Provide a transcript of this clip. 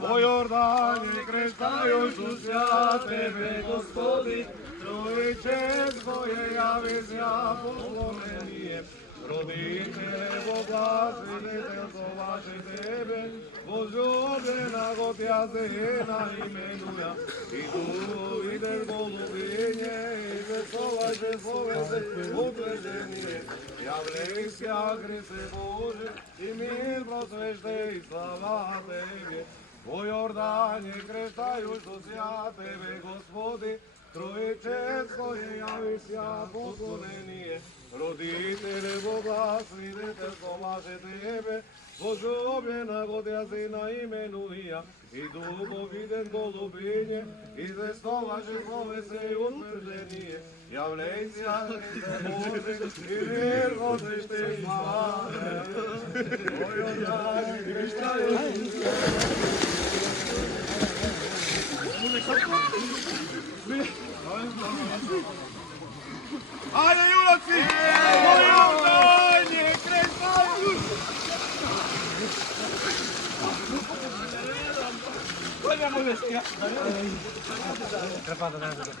По Јордане крестају ся Тебе, Господи, Тројче Твое јави ся поклонение. Родите Бога, свидетелство ваше Тебе, возлюбена го Тя зена именуја. И ту видеш голубиње, и весоваше словесе утверждение. Јавлејся, Христе Боже, и мир просвеште и слава Тебе. По Јордане крестају ся Тебе, Господи, Тројче Твое јави ся поклонение. Родителе Бога, свидетелство ваше Тебе, возлюбена го Тя зена именуја. И дуго виден голубиње, известоваше словесе и утверждение. Јавлејся, Боже, и мир просвеште и слава Тебе. По Јордане крестају Ајде, јунаци! По Јордане крестају! Кој не можеш ти?